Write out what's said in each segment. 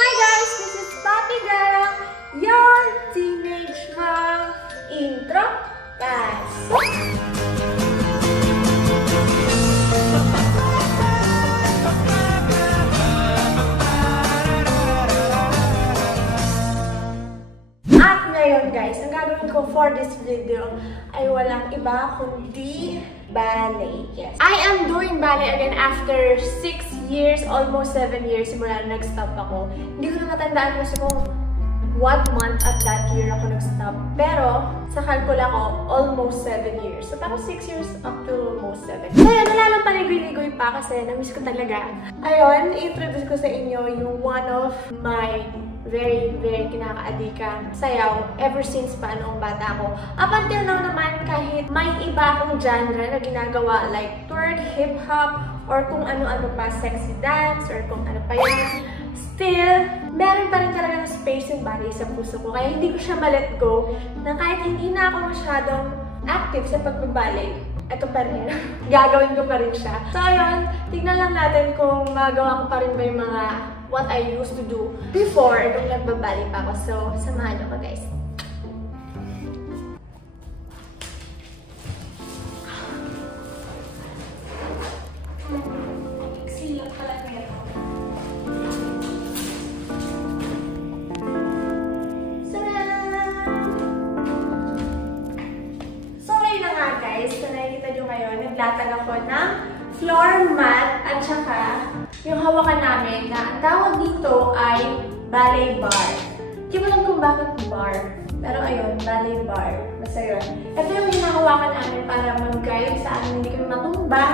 Hi guys, this is Papi Garang, your teenage mom. Intro, guys. At ngayon guys, ang gagawin ko for this video ay walang iba kundi ballet. Yes. I am doing ballet again after 6 years, almost 7 years simula na nag-stop ako. Hindi ko na matandaan kasi kung what month at that year ako nag-stop. Pero sa kalkula ko, almost 7 years. So parang 6 years up to almost 7. Kaya nalang paligoy-ligoy pa kasi na-miss ko talaga. Ayun, i-introduce ko sa inyo yung one of my very kinaka-adikang sayaw ever since pa noong bata ako. Up until now naman, kahit may iba akong genre na ginagawa like twerk, hip-hop, or kung ano-ano pa, sexy dance, or kung ano pa yan, still, meron pa rin talaga ng space yung ballet sa puso ko. Kaya hindi ko siya ma-let go na kahit hindi na ako masyadong active sa pagbaballet, ito pa rin. Gagawin ko pa rin siya. So ayun, tignan lang natin kung magawa ko pa rin ba yung mga what I used to do before nung nagbabali pa ako. So, samahan niyo ko guys. Silap pala meron. So, ayun na nga guys. So, nakikita niyo ngayon, naglatag ako ng floor mat at saka yung hawakan namin na ang tawag dito ay ballet bar. Hindi ko lang kung bakit bar. Pero ayun, ballet bar. Basta yun. Ito yung hinahawakan namin para mag-guide sa amin. Hindi kami matumba,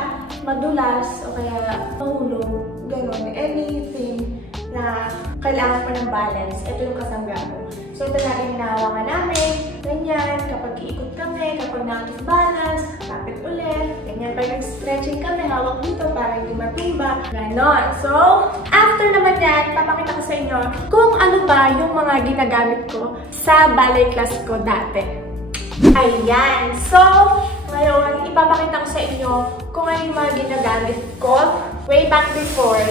madulas, o kaya mahulog. Ganon. Anything na kailangan mo ng balance. Ito yung kasangga ko. So ito lagi hinahawakan namin. Ganyan. Kapag iikot kami, kapag na-balance, kapit ulit. Ganyan. Pag nag-stretching kami, hawak dito para hindi matumba. Ganon. So, after naman yan, papakita ko sa inyo kung ano ba yung mga ginagamit ko sa ballet class ko dati. Ayan. So, ngayon, ipapakita ko sa inyo kung ano yung mga ginagamit ko way back before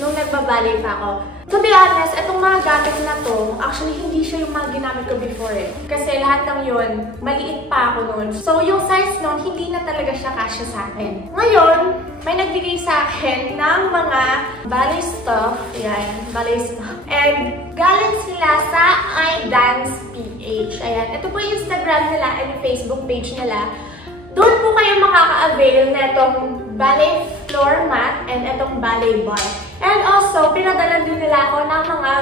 nung nagbaballet pa ako. To be honest, itong mga gamit na to, actually hindi siya yung mga ginamit ko before eh. Kasi lahat ng yun, maliit pa ako noon. So yung size noon, hindi na talaga siya kasya sa akin. Ngayon, may nagbigay sa akin ng mga ballet stuff. Yan, ballet stuff. And galing sila sa iDance PH. Ayan, ito po yung Instagram nila and yung Facebook page nila. Doon po kayo makaka-avail na itong ballet floor mat and itong ballet bar. And also, pinadala din nila ako ng mga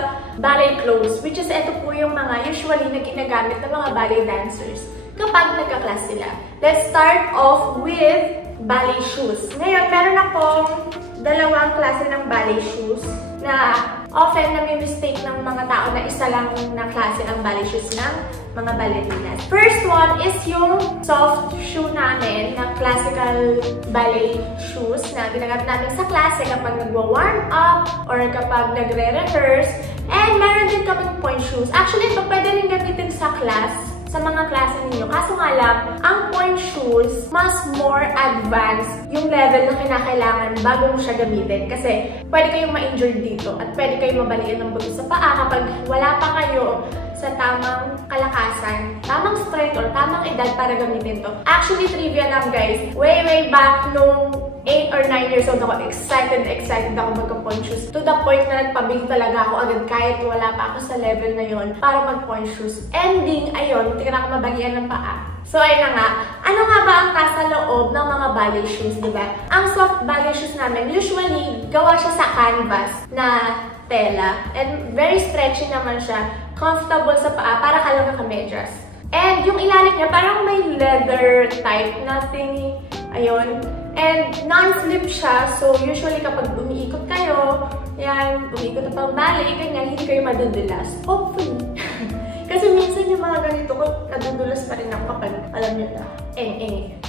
ballet clothes, which is ito po yung mga usually na ginagamit ng mga ballet dancers kapag nagka-class sila. Let's start off with ballet shoes. Ngayon, meron akong dalawang klase ng ballet shoes na often nami-mistake ng mga tao na isa lang na klase ang ballet shoes ng mga ballerinas. First one is yung soft shoe namin na classical ballet shoes na ginagamit namin sa klase kapag nagwa-warm up or kapag nagre-rehearse. And meron din kaming point shoes. Actually, ito pwede rin gamitin sa class, sa mga klase ninyo. Kaso nga lang, ang point shoes, mas more advanced yung level na kinakailangan bago mo siya gamitin. Kasi pwede kayong ma-injured dito at pwede kayong mabalian ng buto sa paa kapag wala pa kayo sa tamang kalakasan, tamang strength, or tamang edad para gamitin to. Actually, trivia lang guys, way back nung 8 or 9 years old ako, excited ako magka-point shoes. To the point na nagpabili talaga ako agad kahit wala pa ako sa level na yon para mag-point shoes. Ending, ayun, tingnan ako mabalian ng paa. So, ayun na nga. Ano nga ba ang nasa loob ng mga ballet shoes, di ba? Ang soft ballet shoes namin, usually, gawa siya sa canvas na tela. And very stretchy naman siya. Comfortable sa paa, para ka lang naka-medyas. And yung ilalim niya, parang may leather type na thingy. Ayun. And non-slip siya. So, usually kapag umiikot kayo, yan, umiikot na pang ballet, ganyan, hindi kayo madudulas. Hopefully. Kasi minsan yung mga ganito ko, nadudulas pa rin ako kapag alam nyo na.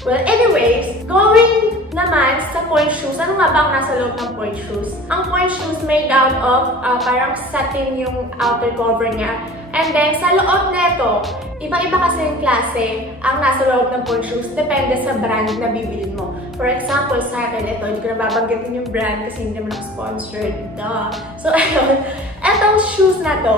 Well, anyways, going naman sa point shoes, ano nga ba ang nasa loob ng point shoes? Ang point shoes made out of parang satin yung outer cover niya. And then, sa loob neto, iba-iba kasi yung klase ang nasa loob ng point shoes. Depende sa brand na bibilin mo. For example, sa akin, ito, hindi ko na babanggitin yung brand kasi hindi naman ako sponsored. Duh. So, ayun. Etong na to,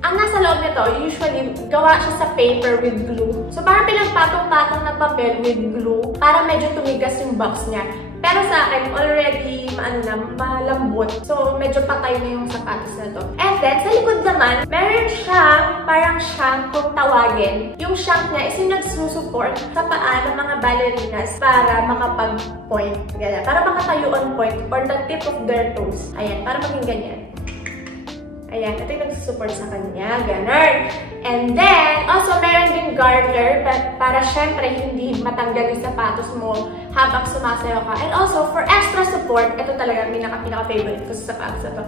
ang nasa loob nito, usually, gawa siya sa paper with glue. So, parang pinagpatong-patong na papel with glue para medyo tumigas yung box niya. Pero sa akin, already, malambot. So, medyo patay na yung sapatos na to. And then, sa likod naman, meron siyang parang shank kung tawagin. Yung shank niya is yung nagsusupport sa paa ng mga ballerinas para makapag-point. Ganyan. Para makatayo on point or the tip of their toes. Ayan, para maging ganyan. Ayan, ito yung nagsusupport sa kanya. Ganon. And then, also, meron din garter para syempre hindi matanggal yung sapatos mo habang sumasayaw ka. And also, for extra support, ito talaga pinaka-favorite ko sa sapatos na to,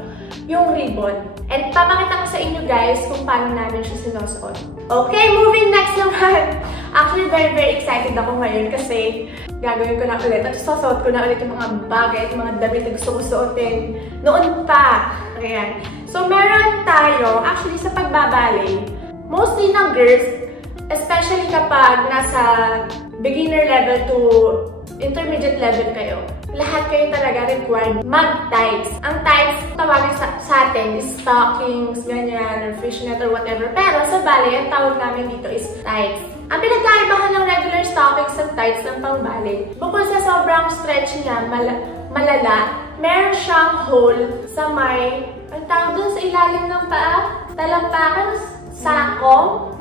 yung ribbon. And papakita ko sa inyo guys kung paano namin siya sinusuot. Okay, moving next naman. Actually, very excited ako ngayon kasi gagawin ko na ulit at susuot ko na ulit yung mga bagay at mga damit na gusto ko suotin noon pa. Ayan. So, meron tayo, actually sa pagbaballet, mostly ng girls, especially kapag nasa beginner level to intermediate level kayo, lahat kayo talaga required mag-tights. Ang tights, tawagin sa atin is stockings, ganyan, or fishnet, or whatever. Pero sa ballet, ang tawag namin dito is tights. Ang pinagkaibahan ng regular stockings at tights ng pang-ballet, bukod sa sobrang stretch niya, malala, meron siyang hole sa may, ang tawag dun sa ilalim ng paa, talampakan, sakong,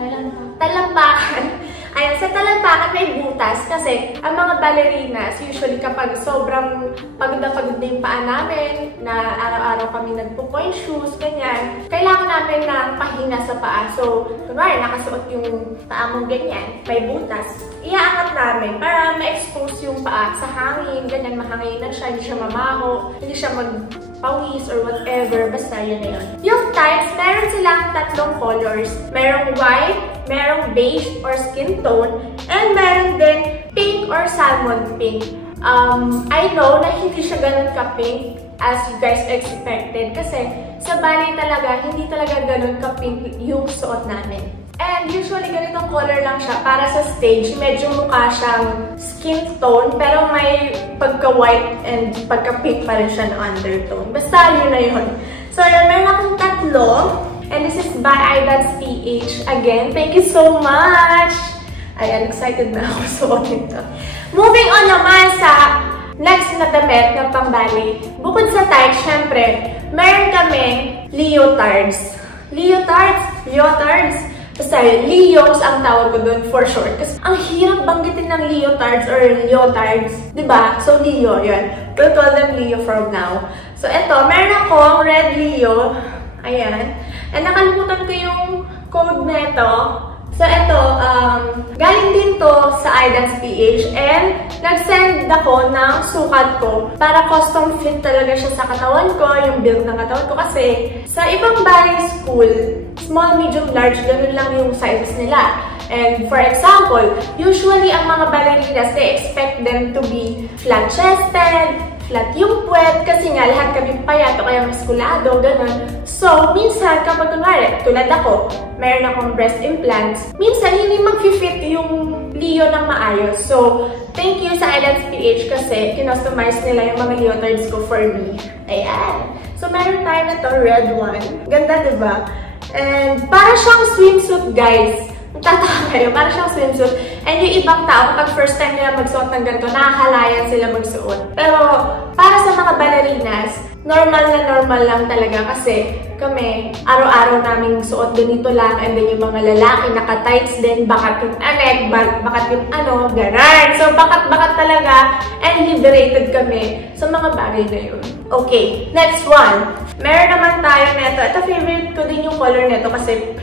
talampakan. Ayan, sa talampakan may butas kasi ang mga ballerinas, usually kapag sobrang pagod na yung paa namin, na araw-araw kami nagpo-point shoes, ganyan, kailangan namin ng pahinga sa paa. So, kunwari, nakasuot yung paa mong ganyan, may butas, iaangat namin para ma-expose yung paa sa hangin, ganyan, mahanginan siya, hindi siya mamaho, hindi siya magpawis or whatever, basta yun na yun. Yung tights, meron silang 3 colors. Merong white, merong beige or skin tone, and meron din pink or salmon pink. I know na hindi siya ganun ka-pink as you guys expected kasi sa ballet talaga, hindi talaga ganun ka-pink yung suot namin. And usually, ganitong color lang siya para sa stage. Medyo mukha siyang skin tone, pero may pagka-white and pagka-pink pa rin siya na undertone. Basta yun na yun. So, yun, meron akong 3. And this is by iDance PH. Again, thank you so much! Ayan, excited na ako suotin ito. Moving on naman sa next na damit ng pang-ballet. Bukod sa tights, syempre, meron kaming leotards. Leotards. Basta leos ang tawag ko doon for short. Kasi ang hirap banggitin ng leotards or leotards. Diba? So, Leo, yun. We'll call them Leo from now. So, eto, meron akong red Leo. Ayan. And nakalimutan ko yung code na ito. So, ito, galing din to sa iDance PH and nag-send ako ng sukat ko para custom fit talaga siya sa katawan ko, yung build ng katawan ko. Kasi sa ibang ballet school, small, medium, large, ganun lang yung sizes nila. And for example, usually ang mga ballerinas, they expect them to be flat-chested, flat yung puwet, kasi nga lahat kami payat o kaya muskulado, ganun. So, minsan kapag kunwari, tulad ako, meron akong breast implants, minsan hindi mag-fit yung Leo ng maayos. So, thank you sa iDance PH kasi kinostomize nila yung mga leotards ko for me. Ayan. So, meron tayo na to, red one. Ganda, diba? And para siyang swimsuit, guys. Tataka kayo, para siyang swimsuit. And yung ibang tao, kapag first time nila magsuot ng ganito, nakahalayan sila magsuot. Pero, para sa mga ballerinas, normal lang talaga kasi kami, araw-araw naming suot ganito lang. And then yung mga lalaki, naka-tights din, bakat yung anek, bakat yung ano, ganan. So, bakat-bakat talaga. And liberated kami sa mga bagay na yun. Okay, next one. Meron naman tayo neto. Ito, favorite ko din yung color neto kasi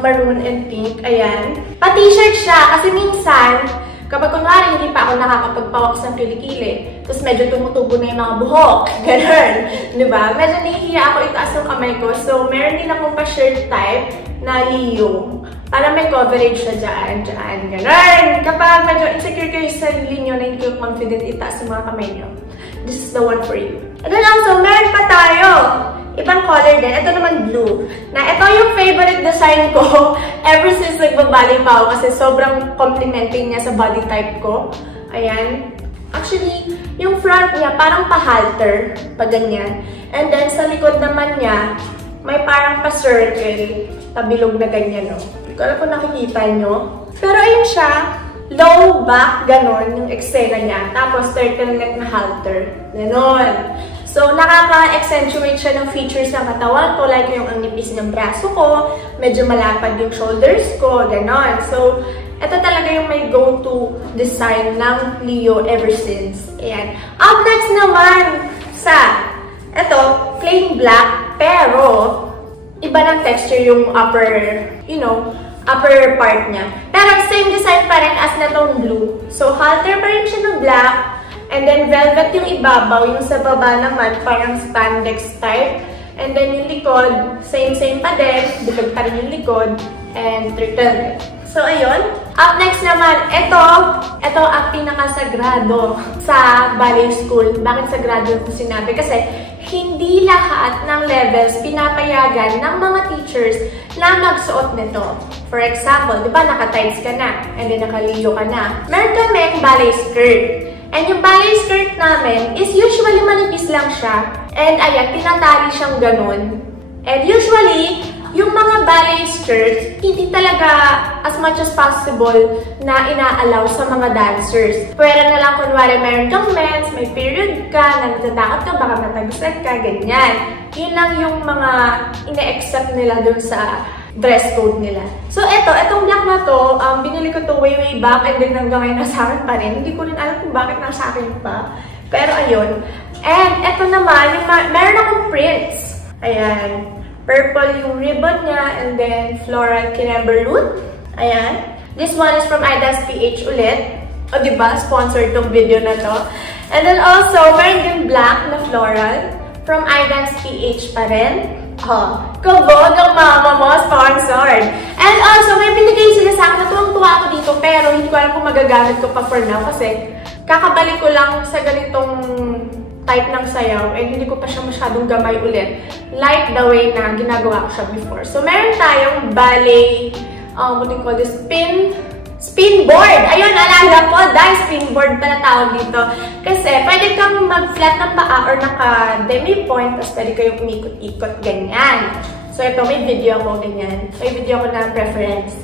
maroon and pink. Ayan. Pa-t-shirt siya kasi minsan, kapag kunwari hindi pa ako nakakapagpawak sa kilikili, tapos medyo tumutubo na yung mga buhok. Ganun. Diba? Medyo nahihiya ako itaas yung kamay ko. So, meron din akong pa-shirt type na Leo. Para may coverage siya dyan. Ganun. Kapag medyo insecure kayo sa sarili nyo na hindi kayo confident itaas yung mga kamay nyo, this is the one for you. And then also, meron pa tayo. Ibang color din. Ito naman blue. Na ito yung favorite design ko ever since nagbaballet pa ako kasi sobrang complimenting niya sa body type ko. Ayan. Actually, yung front niya parang pa-halter. Pa ganyan. And then sa likod naman niya, may parang pa-circle, pabilog na ganyan, no? Hindi ko alam kung nakikita nyo. Pero ayun siya, low back, ganon, yung eksena niya. Tapos turtleneck na halter, ganon. So, nakaka-accentuate siya ng features ng katawan ko, like yung ang nipis ng braso ko, medyo malapad yung shoulders ko, ganon. So, ito talaga yung may go-to design ng Leo ever since. Ayan. Up next naman sa, ito, plain black, pero iba ng texture yung upper, you know, upper part niya. Pero same design pa rin as na tong blue. So, halter pa rin siya ng black, and then velvet yung ibabaw, yung sa baba naman, parang spandex type. And then yung likod, same pa din, dikod pa rin yung likod, and turtleneck. So, ayun. Up next naman, ito ang pinakasagrado sa ballet school. Bakit sagrado ko sinabi? Kasi hindi lahat ng levels pinapayagan ng mga teachers na magsuot nito. For example, di ba naka-tights ka na, and then naka-Leo ka na. Meron kaming ballet skirt. And yung ballet skirt namin is usually manipis lang siya. And ayan, tinatali siyang ganun. And usually, yung mga ballet skirts, hindi talaga as much as possible na ina-allow sa mga dancers. Pwede na lang kunwari mayroon kang mens, may period ka, na natatakot ka, baka matagusat ka, ganyan. Yun lang yung mga ina-accept nila dun sa dress code nila. So etong black na to, binili ko to way back, and then hanggang ngayon nasa akin pa rin. Hindi ko rin alam kung bakit nasa akin pa. Pero ayun. And eto naman, meron akong prints. Ayan. Purple yung ribbon niya, and then floral kinamberloot. Ayan. This one is from Idance PH ulit. O diba, sponsored tong video na to. And then also, meron din black na floral from Idance PH pa rin. Kabog ang mama mo, sponsored. And also, may binigay sila sa akin. Natuwang-tuwa ako dito, pero hindi ko alam kung magagamit ko pa for now kasi kakabalik ko lang sa ganitong type ng sayaw, and hindi ko pa siya masyadong gamay ulit. Like the way na ginagawa ko siya before. So, meron tayong ballet, what do you call this? Spinboard! Ayun, alala ko, dahil spinboard pala tawag dito. Kasi, pwede kang mag-flat ng paa or naka-demi point, tapos pwede kayong umikot-ikot, ganyan. So, ito, may video ako, ganyan. May video ako na preference.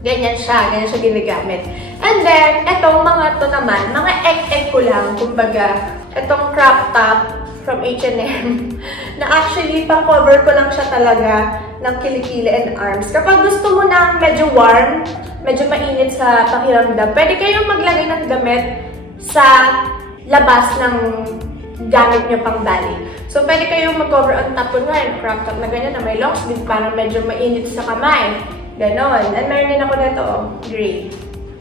Ganyan siya ginagamit. And then, etong mga to naman, mga egg-egg ko lang, kumbaga, etong crop top from H&M, na actually, pang-cover ko lang siya talaga ng kilikili and arms. Kapag gusto mo na medyo warm, medyo mainit sa pakiramdam, pwede kayong maglagay ng damit sa labas ng gamit nyo pang ballet. So, pwede kayong mag-cover on top ko nga, crop top na ganyan na may long sleeve, parang medyo mainit sa kamay. Ganon. And meron din ako nito, gray.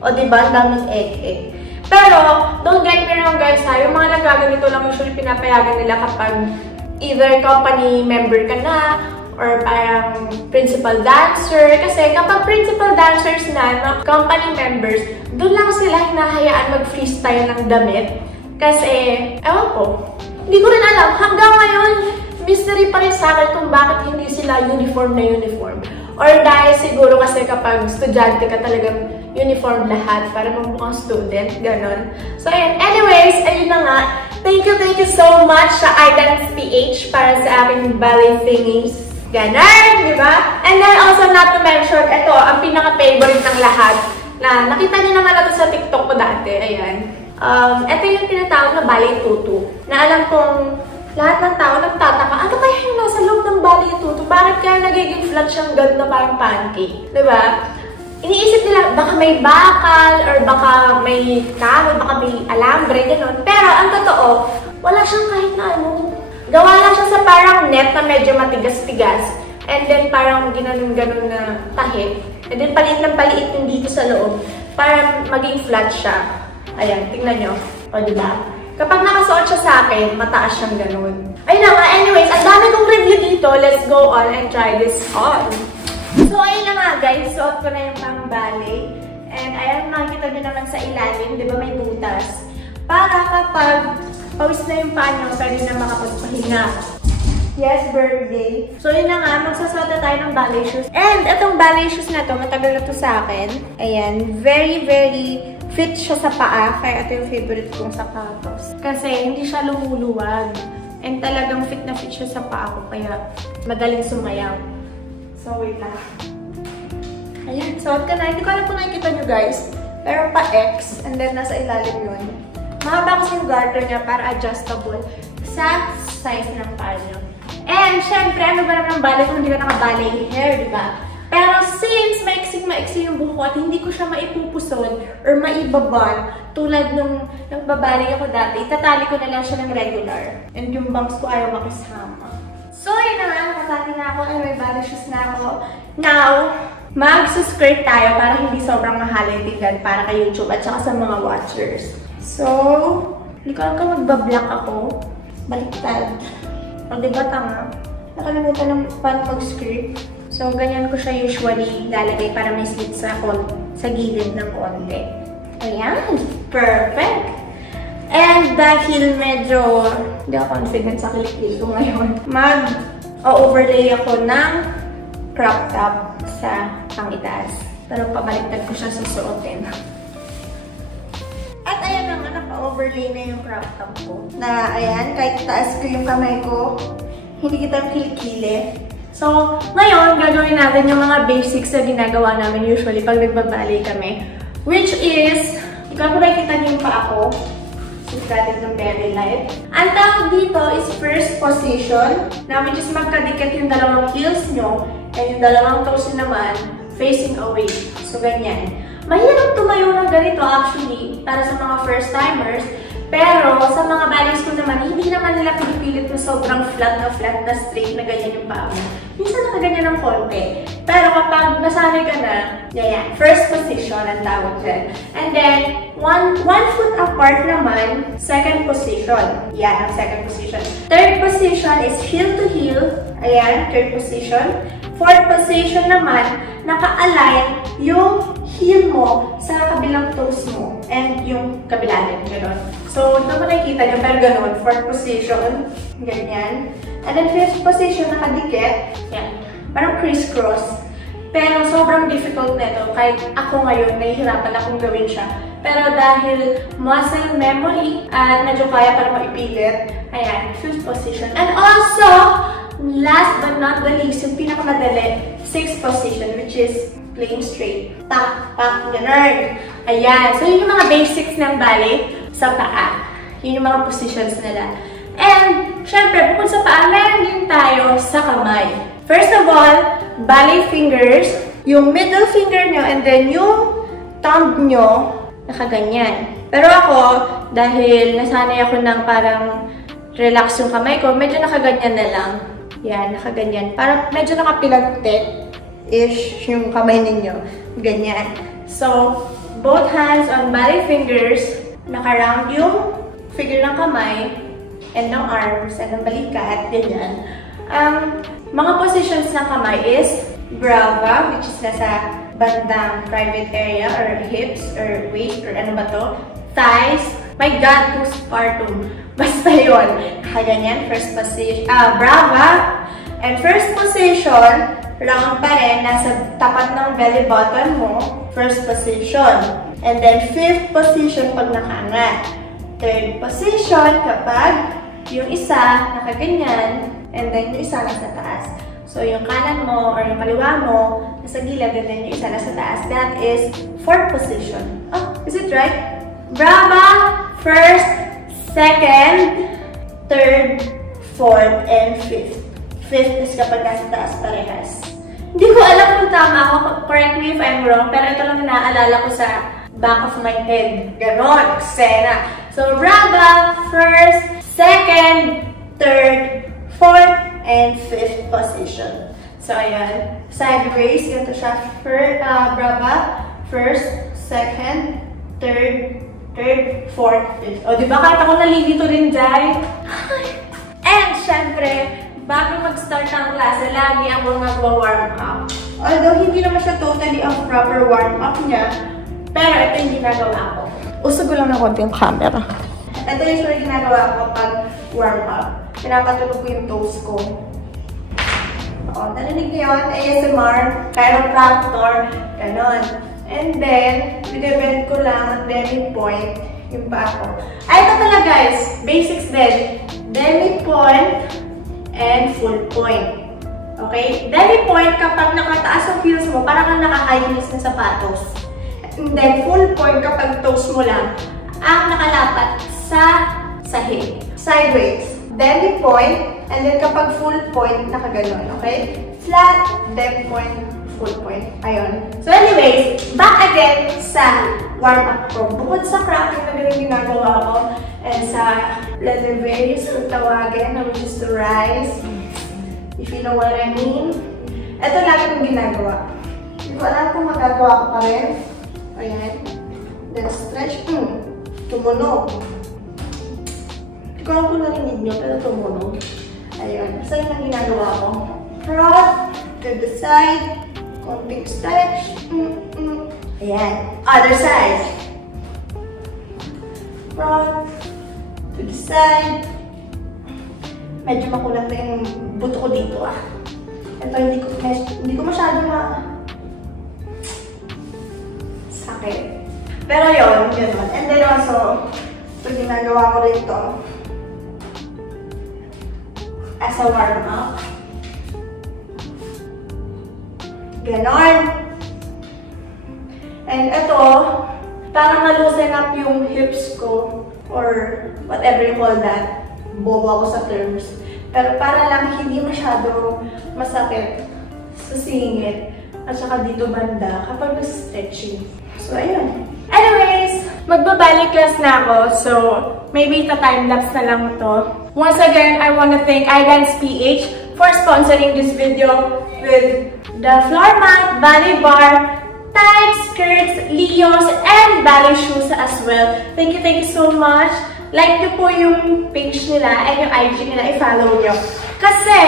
O, diba? Ang daming egg-egg. Pero, don't get me wrong guys ha, yung mga nagaganito lang usually pinapayagan nila kapag either company member ka na, or parang principal dancer. Kasi kapag principal dancers na, company members, doon lang sila hinahayaan mag-freestyle ng damit. Kasi, ewan ko, hindi ko rin alam. Hanggang ngayon, mystery pa rin sa akin kung bakit hindi sila uniform na uniform. Or dahil siguro kasi kapag estudyante ka talagang uniform lahat para mamukhang student, ganon. So, ayan. Anyways, ayun na nga. Thank you so much sa Idance PH para sa aking ballet thingies. Ganon, di ba? And then also not to mention, ito, ang pinaka-favorite ng lahat na nakita niyo naman ito sa TikTok ko dati. Ayan. Ito yung tinatawag na ballet tutu. Na alam kong lahat ng tao nagtataka, ano kaya yung nasa loob ng ballet tutu? Bakit kaya nagiging flat siyang gad na parang pancake? Diba? Iniisip nila, baka may bakal, or baka may kahoy, baka may alambre, gano'n. Pero ang totoo, wala siyang kahit na ano. Gawa lang siya sa parang net na medyo matigas-tigas. And then parang ginanon-ganon na tahi. And then paliit ng paliit yung dito sa loob. Para maging flat siya. Ayan, tingnan nyo. O, diba? Kapag nakasuot siya sa akin, mataas siyang ganun. Ayun na nga, anyways, ang dami kong review dito. Let's go on and try this on. So, ayun na nga guys, suot ko na yung pang ballet. And ayan, makikita nyo naman sa ilalim, di ba may butas. Para kapag pawis na yung paa nyo, pwede na makapagpahinga. Yes, birthday. So, yun na nga, magsasuot na tayo ng ballet shoes. And itong ballet shoes na to, matagal na to sa akin. Ayan, very fit siya sa paa. Kaya ito yung favorite kong sapatos. Kasi hindi siya lumuluwag. And talagang fit na fit siya sa paa ko, kaya madaling sumayaw. So, wait lang. Ayan, suot ka na. Hindi ko alam kung nakikita nyo guys. Pero pa-X, and then nasa ilalim yun. Mahaba kasi yung garter niya para adjustable sa size ng paa nyo. And, syempre, ano ba naman ang ballet kung hindi ka naka-ballet hair, di ba? Pero since maiksi yung buhok at hindi ko siya maipupusod or maibaban tulad nung nagbabalay ako dati, itatali ko na lang siya ng regular. And yung bangs ko ayaw makisama. So, yun na nga. Nakatali na ako and may body shoes na ako. Now, mag-skirt tayo para hindi sobrang mahal yung tignan para kay YouTube at saka sa mga watchers. So, hindi ko alam kung magbablock ako. Baliktad. O, diba tanga? Nakalimutan ng paano mag-skirt. So, ganyan ko siya usually lalagay para may slit sa gilid ng konti. Ayan! Perfect! And dahil medyo hindi ako confident sa kilikili ko ngayon, mag-overlay ako ng crop top sa pang-itaas. Pero pabaliktad ko siya susuotin. At ayan naman, naka-overlay na yung crop top ko. Na ayan, kahit taas ko yung kamay ko, hindi kita kilikili. So, ngayon, gagawin natin yung mga basics na ginagawa namin usually pag nagbaballet kami. Which is, ikaw ko nakikita niyo yung paa ko. Suskatin ng very light. Ang tawag dito is first position, na which is magkadikit yung dalawang heels nyo, and yung dalawang toes naman facing away. So, ganyan. Mahirap tumayo ng ganito actually, para sa mga first-timers. Pero, sa mga ballet school naman, hindi naman nila pinipilit na sobrang flat na straight na ganyan yung paa mo. Minsan nakaganyan ng konti. Pero kapag nasanay ka na, yan, first position ang tawag dyan. And then, one foot apart naman, second position. Yan, ang second position. Third position is heel to heel. Ayan, third position. Fourth position naman, naka-align yung heel mo sa kabilang toes mo. And yung kabilang, gano'n. So, ito makikita nyo, pero gano'n. Fourth position, ganyan. And then fifth position, nakadikit. Yan. Parang crisscross. Pero sobrang difficult nito. Kahit ako ngayon, nahihirapan akong gawin siya. Pero dahil muscle memory at medyo kaya para maipilit, ayan, fifth position. And also, last but not the least, yung pinakamadali, sixth position, which is playing straight. Tak, tak, ganun. Ayan. So, yun yung mga basics ng ballet sa paa. Yun yung mga positions nila. And, syempre, bukod sa paa, meron din tayo sa kamay. First of all, ballet fingers, yung middle finger nyo, and then yung thumb nyo, nakaganyan. Pero ako, dahil nasanay ako ng parang relax yung kamay ko, medyo nakaganyan na lang. Yan, nakaganyan. Parang medyo nakapilagtik-ish yung kamay ninyo. Ganyan. So, both hands on ballet fingers, naka-round yung figure ng kamay, and ng arms, and ng balikat, ganyan. Mga positions ng kamay is brava, which is nasa bandang private area, or hips, or waist, or ano ba to? Thighs. My God, postpartum. Basta yun. Ganyan, first position. Brava. And first position, round pa rin, nasa tapat ng belly button mo. First position. And then fifth position pag nakaangat. Third position kapag yung isa nakaganyan, and then yung isa nasa taas. So, yung kanan mo or yung kaliwa mo, nasa gilid, and then yung isa nasa taas. That is fourth position. Oh, is it right? Brava, first, second, third, fourth, and fifth. Fifth is kapag nasa taas parehas. Hindi ko alam kung tama ako. Correct me if I'm wrong, pero ito lang naalala ko sa back of my head. Ganon, eksena. So, brava, first, second, third, fourth, and fifth position. So, ayan. Sideways, ganito siya. Brava, first, second, third, fourth, fifth. O, diba? Kahit ako nalilito rin dyan. And, syempre, bago mag-start ng klase, lagi ako nagwa-warm up. Although, hindi naman siya totally ang proper warm-up niya, pero ito yung ginagawa ko. Usog ko lang na konti yung camera. Ito yung sure ginagawa ko kapag warm-up. Pinapatulog ko yung toes ko. O, narinig niyo yun? ASMR, chiropractor, ganon. And then, binibend ko lang at bending point yung paa ko. Ay, ito pala guys, basics din. demi-point, and full point. Okay? Demi-point kapag nakataas ang heels mo, parang kang naka-high heels na sapatos. And then, full point kapag toes mo lang ang nakalapat sa sahig. Sideways. Demi-point, and then kapag full point, nakaganon. Okay? Flat, demi-point, full point. Ayun. So anyways, back again sa warm-up ko. Bukod sa cracking na ganun ginagawa ko, and sa leather varies kung tawagin, na which is to rise. If you know what I mean. Ito lagi kong ginagawa. Hindi ko alam kung magagawa ko pa rin. Ayan. Then stretch. Tumunog. Hindi ko alam kung narinig nyo, pero tumunog. Ayun. Basta yun ang ginagawa ko. Front to the side. Konting stretch. Ayan. Other side. Front to the side. Medyo makulang na yung buto ko dito Ito hindi ko masyado sakit. Pero yun. And then also, ito ginagawa ko rin ito as a warm-up. Ganon. And ito, parang na-loosen up yung hips ko or whatever you call that. Bobo ako sa terms. Pero para lang hindi masyado masakit sa singit at saka dito banda kapag nag-stretching. So, ayun. Anyways, magbabalik class na ako. So, maybe time-lapse na lang to. Once again, I want to thank iDance PH for sponsoring this video with the floor mat, ballet bar, tights, skirts, leos, and ballet shoes as well. Thank you so much. Like nyo po yung page nila and yung IG nila, i-follow nyo. Kasi,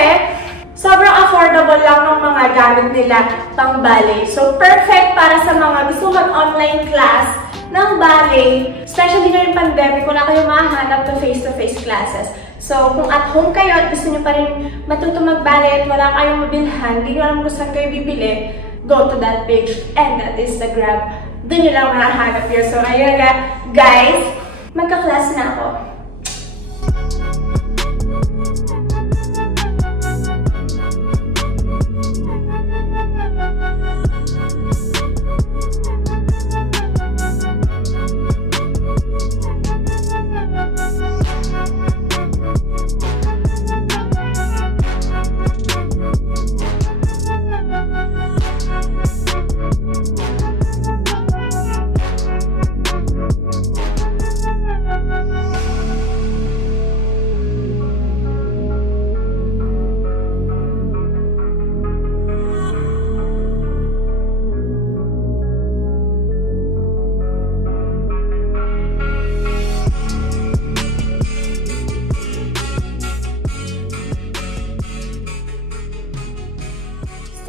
sobrang affordable lang ng mga gamit nila pang ballet. So, perfect para sa mga gusto mag-online class ng ballet. Especially na yung pandemic, wala kayo mahanap na face-to-face classes. So, kung at home kayo at gusto nyo pa rin matuto mag-ballet at wala kayong mabilhan, hindi nyo alam kung saan kayo bibili, go to that page and that Instagram. Doon nyo lang mahanap yun. So, ayun nga, guys, magka-class na ako.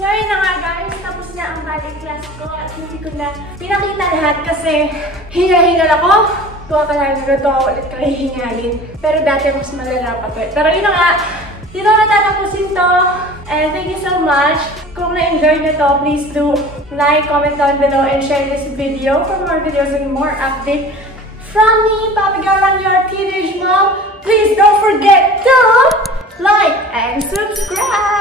Sorry na nga guys, tapos na ang ballet class ko at hindi ko na pinakita lahat kasi hingal-hingal ako. Tuwa ka lang, nagagawa ako ulit kayo hingalin. Pero dati mas malala pa to. Pero yun na nga, dito na tatapusin to. And thank you so much. Kung na-enjoy nyo to, please do like, comment down below, and share this video for more videos and more updates from me, Papi Girl, and your teenage mom. Please don't forget to like and subscribe.